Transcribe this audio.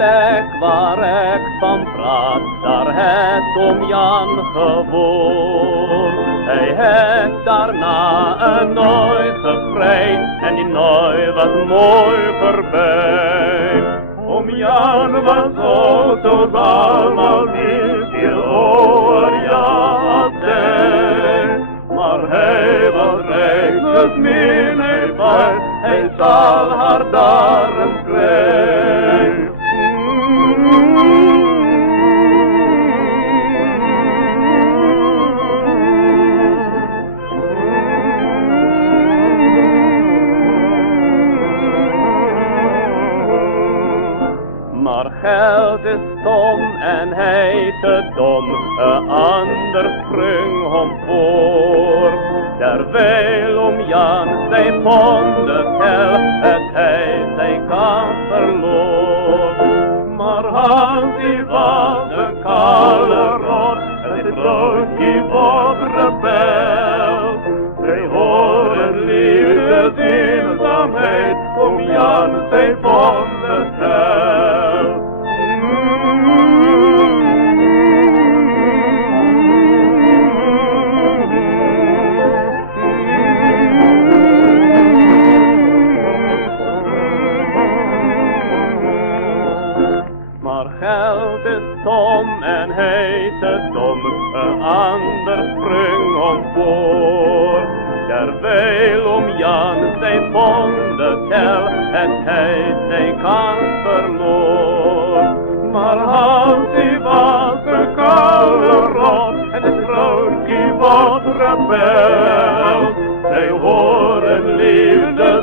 plek waar ik van praat, daar het om Jan gewoond. Hij heeft daarna een nooi gevrijd en die nooi was mooi voorbij. Om Jan was zo allemaal niet veel over Jan zijn. Maar hij was rijk, dus min hij was, hij zal haar daarom krijgen. Maar geld is stom en hij te dom, een ander sprong hem voor. Terwijl om Jan zij vonden tel, het hij zijn kans verloor. Maar Hans die was een kale rot, en het broodje wordt rebel. Zij horen liefde eenzaamheid, om Jan zij vonden tel. Maar geld is stom en hij te dom, een ander sprong om voor. Terwijl om Jan zij vonden tel, en hij zijn kans verloor. Maar Hans die was een koude rot, en het vrouwtje was rebel. Zij horen liefde